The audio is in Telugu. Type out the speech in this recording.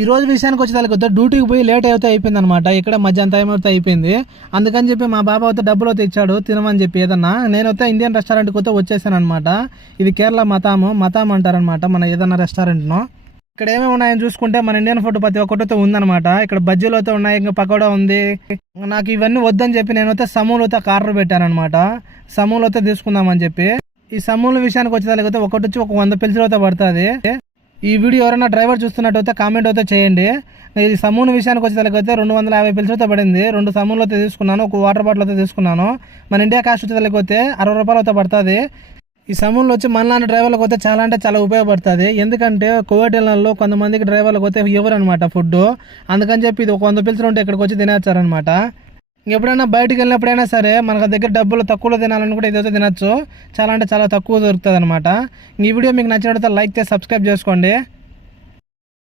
ఈ రోజు విషయానికి వచ్చేదానికి డ్యూటీకి పోయి లేట్ అయితే అయిపోయింది అనమాట. ఇక్కడ మధ్యాహ్నం టైం అయితే అయిపోయింది. అందుకని చెప్పి మా బాబా అయితే డబ్బులు అయితే ఇచ్చాడు తినమని చెప్పి ఏదన్నా. నేనైతే ఇండియన్ రెస్టారెంట్కి అయితే వచ్చేసాను అనమాట. ఇది కేరళ మతాం అంటారనమాట మన ఏదన్నా రెస్టారెంట్ను. ఇక్కడ ఏమేమి ఉన్నాయని చూసుకుంటే మన ఇండియన్ ఫుడ్ ప్రతి ఒక్కటితో ఉందన్నమాట. ఇక్కడ బజ్జీలు అయితే ఉన్నాయి, ఇంకా పకోడా ఉంది. నాకు ఇవన్నీ వద్దని చెప్పి నేనైతే సమూలు అయితే ఆర్డర్ పెట్టానమాట. సమూలు అయితే తీసుకుందామని చెప్పి. ఈ సమూల విషయానికి వచ్చేదానికి ఒకటి వచ్చి 100 పిలుచులు అయితే పడుతుంది. ఈ వీడియో ఎవరైనా డ్రైవర్ చూస్తున్నట్టయితే కామెంట్ అయితే చేయండి. ఈ సమూన విషయానికి వచ్చేదానికైతే 250 పిలుచులు అయితే పడింది. 2 సమూలు అయితే తీసుకున్నాను, ఒక వాటర్ బాటిల్ అయితే తీసుకున్నాను. మన ఇండియా కాస్ట్ వచ్చేదానికైతే 60 రూపాయలు అయితే పడుతుంది. ఈ సమూహంలో వచ్చి మనలాంటి డ్రైవర్లకు అయితే చాలా అంటే చాలా ఉపయోగపడుతుంది. ఎందుకంటే కోవిడ్ నెలలో కొంతమందికి డ్రైవర్లకు అయితే ఎవరు అనమాట ఫుడ్. అందుకని చెప్పి ఇది 100 పిలుచులు ఉంటే ఇక్కడికి వచ్చి తినేస్తారనమాట. ఎప్పుడైనా బయటికి వెళ్ళినప్పుడైనా సరే మనకు దగ్గర డబ్బులు తక్కువలో తినాలని కూడా ఇదైతే తినచ్చు. చాలా అంటే చాలా తక్కువ దొరుకుతుంది అనమాట. ఈ వీడియో మీకు నచ్చినట్లయితే లైక్ చేసి సబ్స్క్రైబ్ చేసుకోండి.